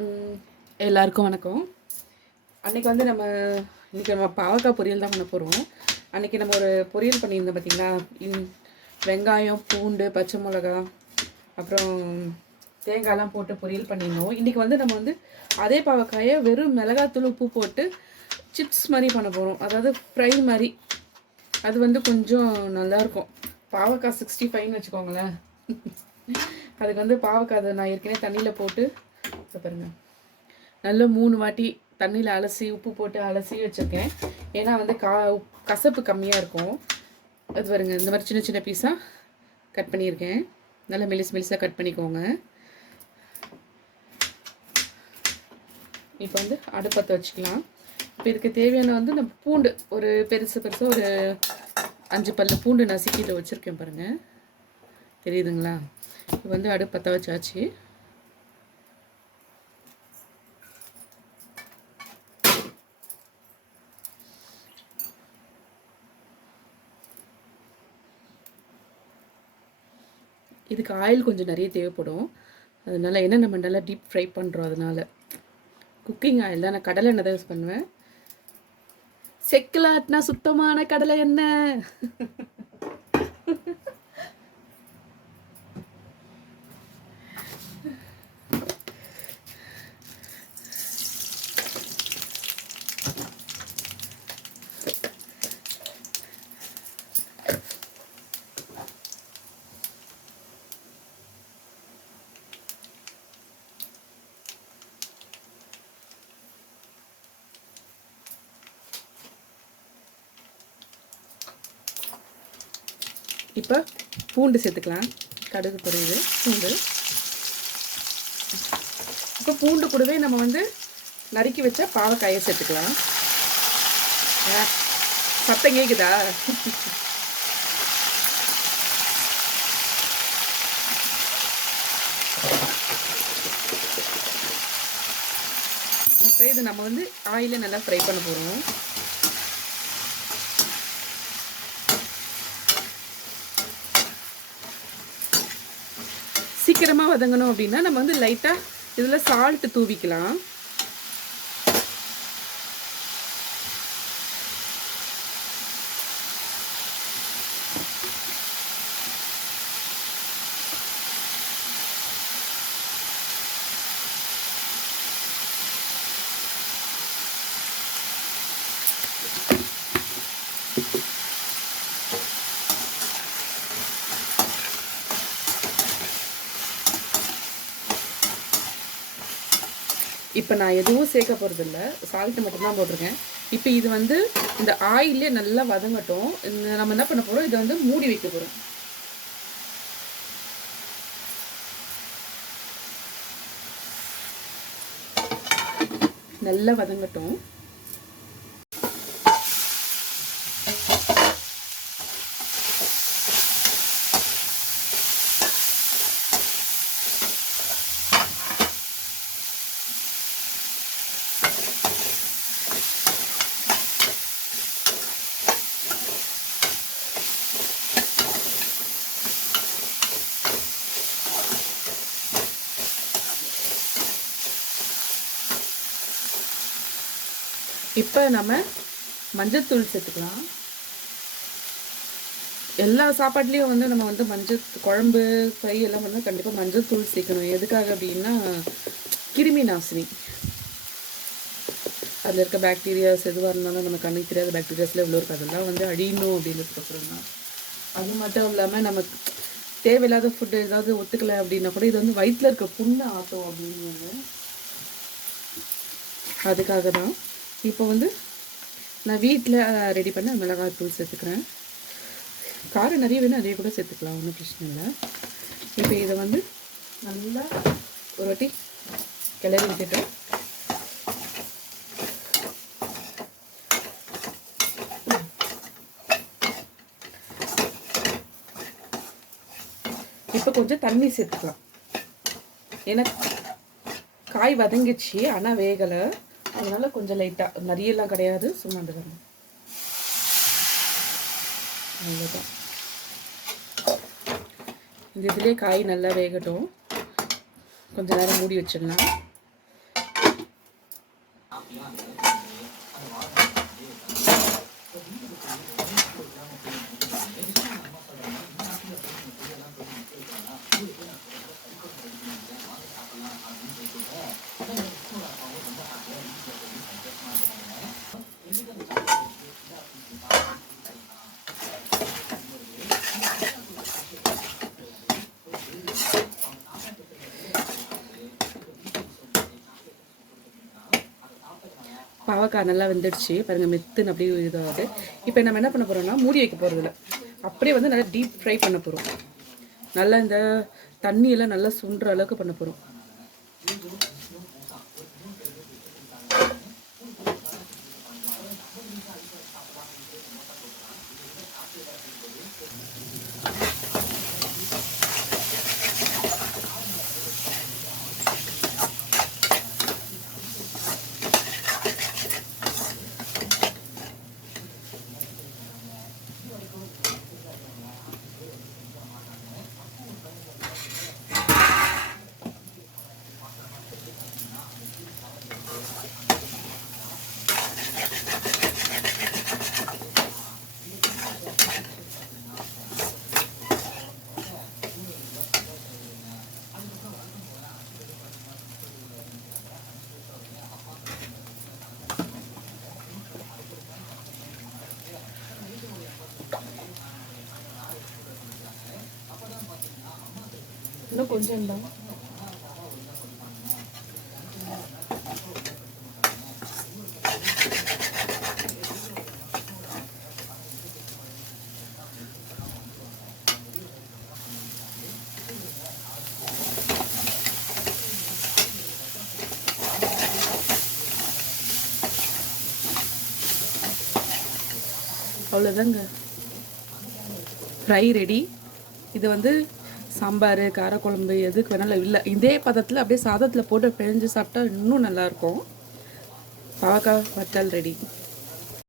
ம், எல்லாருக்கும் வணக்கம். அன்றைக்கி வந்து இன்றைக்கி நம்ம பாவக்காய் பொரியல் தான் பண்ண போகிறோம். அன்றைக்கி நம்ம ஒரு பொரியல் பண்ணியிருந்தோம் பார்த்தீங்களா. வெங்காயம், பூண்டு, பச்சை மிளகா, அப்புறம் தேங்காய்லாம் போட்டு பொரியல் பண்ணியிருந்தோம். இன்றைக்கி வந்து நம்ம வந்து அதே பாவக்காயை வெறும் மிளகாத்தூள், உப்பு போட்டு சிப்ஸ் மாதிரி பண்ண போகிறோம். அதாவது ஃப்ரை மாதிரி. அது வந்து கொஞ்சம் நல்லாயிருக்கும். பாவக்காய் 65ன்னு வச்சுக்கோங்களேன். அதுக்கு வந்து பாவக்காய் அதை நான் ஏற்கனவே தண்ணியில் போட்டு பாருங்க, நல்ல 3 வாட்டி தண்ணியில் அலசி உப்பு போட்டு அலசி வச்சுருக்கேன். ஏன்னா வந்து கசப்பு கம்மியாக இருக்கும். அது பாருங்க, இந்த மாதிரி சின்ன சின்ன பீஸாக கட் பண்ணியிருக்கேன். நல்லா மெலிசாக கட் பண்ணிக்கோங்க. இப்போ வந்து அடுப்பத்தை வச்சுக்கலாம். இப்போ இதுக்கு தேவையான வந்து நம்ம பூண்டு ஒரு பெருசாக ஒரு 5 பல்லு பூண்டு நசுக்கிட்டு வச்சுருக்கேன் பாருங்கள், தெரியுதுங்களா. இப்போ வந்து அடுப்பத்தை வச்சாச்சு. இதுக்கு ஆயில் கொஞ்சம் நிறைய தேவைப்படும். அதனால என்ன நம்ம நல்லா டீப் ஃப்ரை பண்ணுறோம். அதனால குக்கிங் ஆயில் தான், நான் கடலை எண்ணெய் தான் யூஸ் பண்ணுவேன். செக்கில் ஆட்டினா சுத்தமான கடலை எண்ணெய். இப்போ பூண்டு சேர்த்துக்கலாம். கடுகு பொரியுது பூண்டு. இப்போ பூண்டு கூடவே நம்ம வந்து நறுக்கி வச்ச பாவக்காயை சேர்த்துக்கலாம். சத்தம் கேட்குதா? இப்போ இது நம்ம வந்து ஆயில நல்லா ஃப்ரை பண்ண போகிறோம். சீக்கிரமாக வதங்கணும் அப்படின்னா நம்ம வந்து லைட்டாக இதில் சால்ட்டு தூவிக்கலாம். இப்போ நான் எதுவும் சேர்க்க போகிறதில்ல, சால்ட்டு மட்டும்தான் போட்டிருக்கேன். இப்போ இது வந்து இந்த ஆயிலே நல்லா வதங்கட்டும். நம்ம என்ன பண்ண போகிறோம், இதை வந்து மூடி வைக்க போகிறோம். நல்லா வதங்கட்டும். இப்போ நம்ம மஞ்சத்தூள் சேர்த்துக்கலாம். எல்லா சாப்பாட்லேயும் வந்து நம்ம வந்து குழம்பு ஃப்ரை எல்லாம் வந்து கண்டிப்பாக மஞ்சத்தூள் சேர்க்கணும். எதுக்காக அப்படின்னா கிருமி நாசினி. அதில் இருக்க பாக்டீரியாஸ் எதுவாக இருந்தாலும் நம்ம கண்ணுக்கு தெரியாத பாக்டீரியாஸில் எவ்வளோ இருக்குது, அதெல்லாம் வந்து அழியணும் அப்படின்றதுக்கப்புறம் தான். அது மட்டும் இல்லாமல் நமக்கு தேவையில்லாத ஃபுட்டு ஏதாவது ஒத்துக்கலை அப்படின்னா கூட இது வந்து வயிற்றில் இருக்க புண்ணை ஆட்டும் அப்படின்னு, அதுக்காக தான். இப்போ வந்து நான் வீட்டில் ரெடி பண்ண மிளகாய் தூள் சேர்த்துக்கிறேன். காரம் நிறைய வேணும், நிறைய கூட சேர்த்துக்கலாம், ஒன்றும் பிரச்சனை இல்லை. இப்போ இதை வந்து நல்லா ஒரு வாட்டி கிளறி விட்டுட்டோம். இப்போ கொஞ்சம் தண்ணி சேர்த்துக்கலாம். ஏன்னா காய் வதங்கிச்சு ஆனால் வேகலை, அதனால கொஞ்சம் லைட்டாக, நிறையெல்லாம் கிடையாது, சும்மா அந்த வரணும். அவ்வளோதான். இந்த இதிலே காய் நல்லா வேகட்டும். கொஞ்ச நேரம் மூடி வச்சிடலாம். பாவக்காய் நல்லா வெந்துடுச்சு பாருங்கள், மெத்துன்னு அப்படியே இதாகுது. இப்போ நம்ம என்ன பண்ண போகிறோம்னா மூடி வைக்க போகிறதில்ல, அப்படியே வந்து நல்லா டீப் ஃப்ரை பண்ண போகிறோம். நல்லா இந்த தண்ணியெல்லாம் நல்லா சுண்டுற அளவுக்கு பண்ண போகிறோம். இன்னும் கொஞ்சம் தான். அவ்வளோதாங்க, ஃப்ரை ரெடி. இது வந்து சாம்பார், காரக்குழம்பு எதுக்கு வேணாலும் இல்லை, இதே பதத்தில் அப்படியே சாதத்தில் போட்டு பிழிஞ்சு சாப்பிட்டா இன்னும் நல்லாயிருக்கும். பாவக்காய் வத்தல் ரெடி.